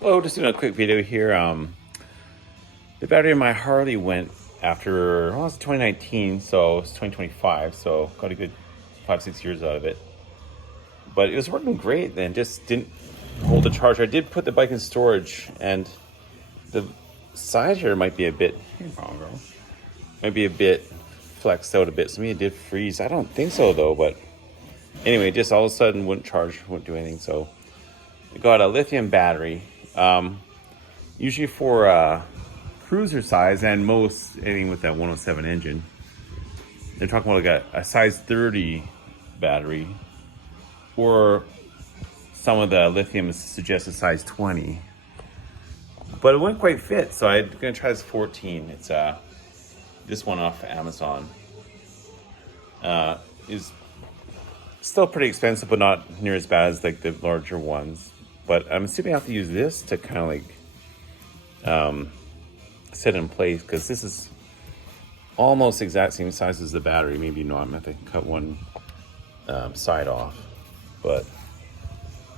Hello, just doing a quick video here. The battery in my Harley went after, well, it's 2019, so it's 2025, so got a good 5-6 years out of it. But it was working great, and just didn't hold the charge. I did put the bike in storage, and the side here might be a bit, might be a bit flexed out a bit, so maybe it did freeze. I don't think so though, but anyway, just all of a sudden wouldn't charge, wouldn't do anything. So I got a lithium battery. Usually for cruiser size and most anything with that 107 engine, they're talking about like a size 30 battery, or some of the lithium suggests a size 20, but it wouldn't quite fit. So I'm gonna try this 14. It's this one off Amazon. Is still pretty expensive, but not near as bad as like the larger ones. But I'm assuming I have to use this to kind of like set in place, because this is almost exact same size as the battery. Maybe not. I'm gonna have to cut one side off, but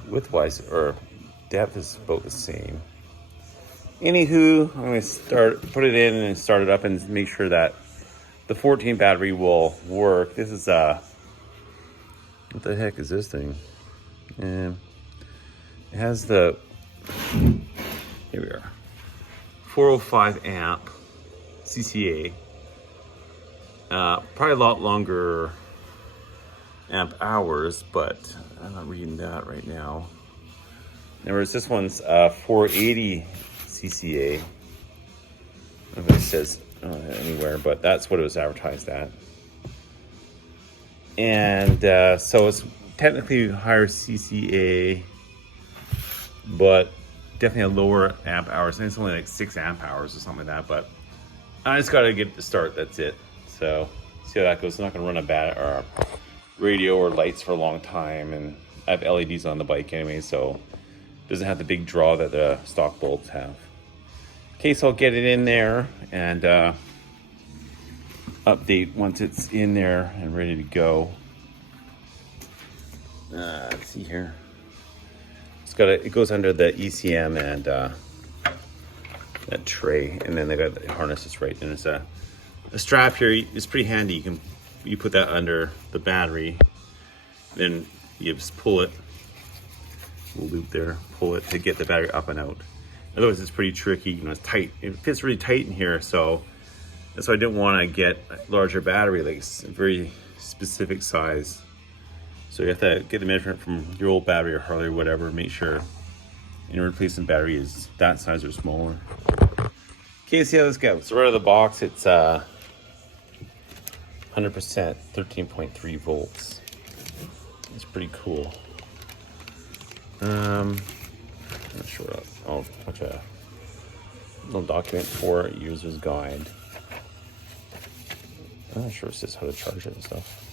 width-wise or depth is about the same. Anywho, I'm gonna put it in and start it up and make sure that the 14 battery will work. This is what the heck is this thing? It has the, here we are, 405 amp CCA. Probably a lot longer amp hours, but I'm not reading that right now. Whereas this one's 480 CCA. I don't know if it says anywhere, but that's what it was advertised at. And so it's technically higher CCA, but definitely a lower amp hours. I think it's only like 6 amp hours or something like that, but I just gotta get the start, that's it. So see how that goes. I'm not gonna run a radio or lights for a long time, and I have LEDs on the bike anyway, so it doesn't have the big draw that the stock bulbs have. Okay, so I'll get it in there and update once it's in there and ready to go. Let's see here. It goes under the ECM and that tray, and then they got the harnesses right. And it's a strap here. It's pretty handy. You put that under the battery, then you just pull it. We'll loop there, pull it to get the battery up and out. Otherwise, it's pretty tricky. You know, it's tight. It fits really tight in here, so that's why I didn't want to get a larger battery, like a very specific size. So you have to get the measurement from your old battery or Harley or whatever. Make sure your replacement battery is that size or smaller. Okay, see how this goes. So right out of the box, it's 100%, 13.3 volts. It's pretty cool. I'm not sure. I'll put a little document for it, user's guide. I'm not sure it says how to charge it and stuff.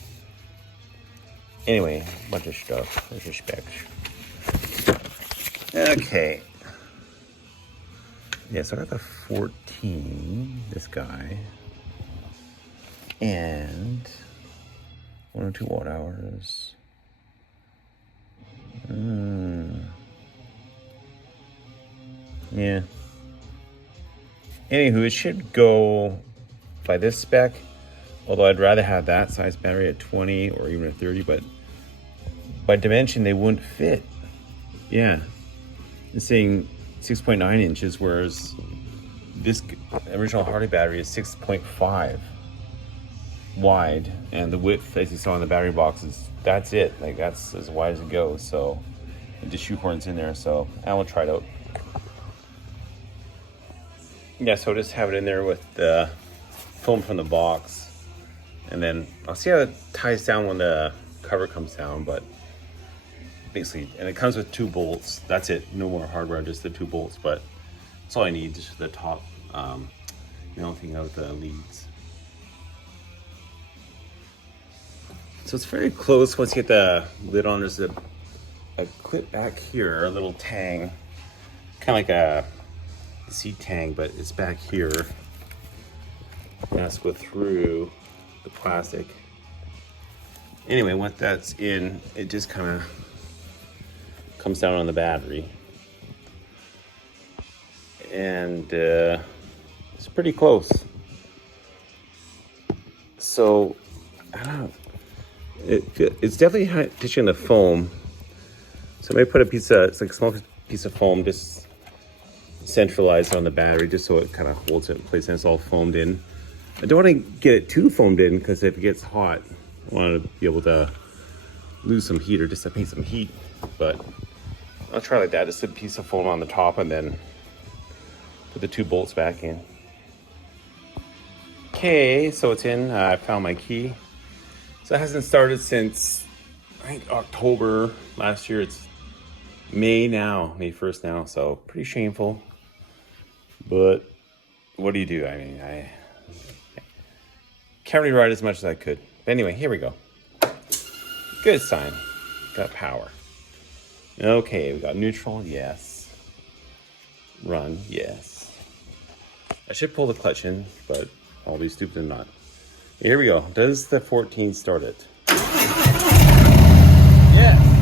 Anyway, a bunch of stuff. There's your specs. Okay. Yeah, so I got the 14, this guy. And 102 watt hours. Yeah. Anywho, it should go by this spec. Although I'd rather have that size battery at 20 or even at 30, but by dimension they wouldn't fit. Yeah, it's saying 6.9 inches, whereas this original Harley battery is 6.5 wide, and the width, as you saw in the battery boxes, that's it. Like, that's as wide as it goes. So it just shoehorns in there. So I will try it out. Yeah, so I'll just have it in there with the foam from the box, and then I'll see how it ties down when the cover comes down. But basically, and it comes with 2 bolts. That's it. No more hardware, just the 2 bolts. But that's all I need. Just the top mounting out the leads. So it's very close. Once you get the lid on, there's a clip back here, a little tang, kind of like a seat tang, but it's back here. It has to go through the plastic. Anyway, once that's in, it just kind of comes down on the battery. and it's pretty close. So I don't know. It's definitely touching the foam. So I may put it's like a small piece of foam just centralized on the battery, just so it kind of holds it in place and it's all foamed in. I don't want to get it too foamed in because if it gets hot, I want to be able to lose some heat or just to make some heat. But I'll try like that, just a piece of foam on the top and then put the 2 bolts back in. Okay, so it's in. I found my key. So it hasn't started since, I think, October last year. It's May now, May 1st now, so pretty shameful. But what do you do? I mean, I can't really ride as much as I could. But anyway, here we go. Good sign. Got power. Okay, we got neutral, yes. Run, yes. I should pull the clutch in, but I'll be stupid and not. Here we go. Does the 14 start it? Yes.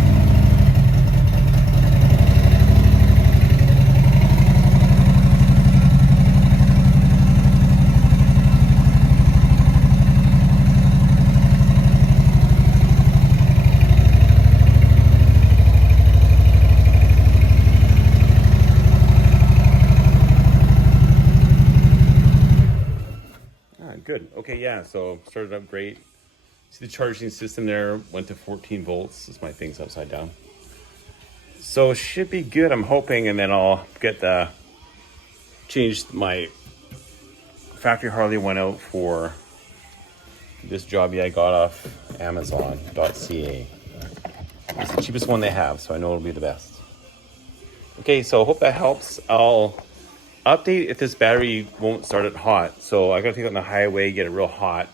Good. Okay, yeah, so started up great. See the charging system there went to 14 volts. This my thing's upside down. So it should be good, I'm hoping, and then I'll get changed my factory Harley went out for this jobby I got off Amazon.ca. It's the cheapest one they have, so I know it'll be the best. Okay, so I hope that helps. I'll update if this battery won't start it hot. So I gotta take it on the highway, get it real hot,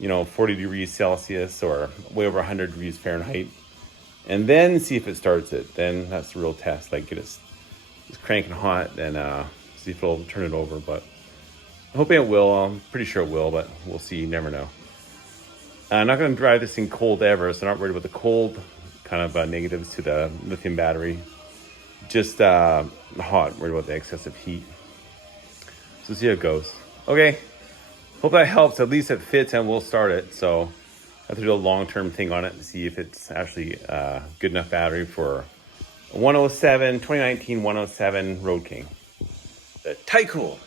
40 degrees Celsius or way over 100 degrees Fahrenheit, and then see if it starts it. Then that's the real test. Like get it just cranking hot, and see if it'll turn it over. But I'm hoping it will. I'm pretty sure it will, but we'll see. You never know. I'm not gonna drive this thing cold ever, so I'm not worried about the cold kind of negatives to the lithium battery. Just hot, worried about the excessive heat. So see how it goes. Okay, hope that helps. At least it fits and we'll start it. So I have to do a long-term thing on it to see if it's actually good enough battery for a 2019 107 Road King. The Tycool.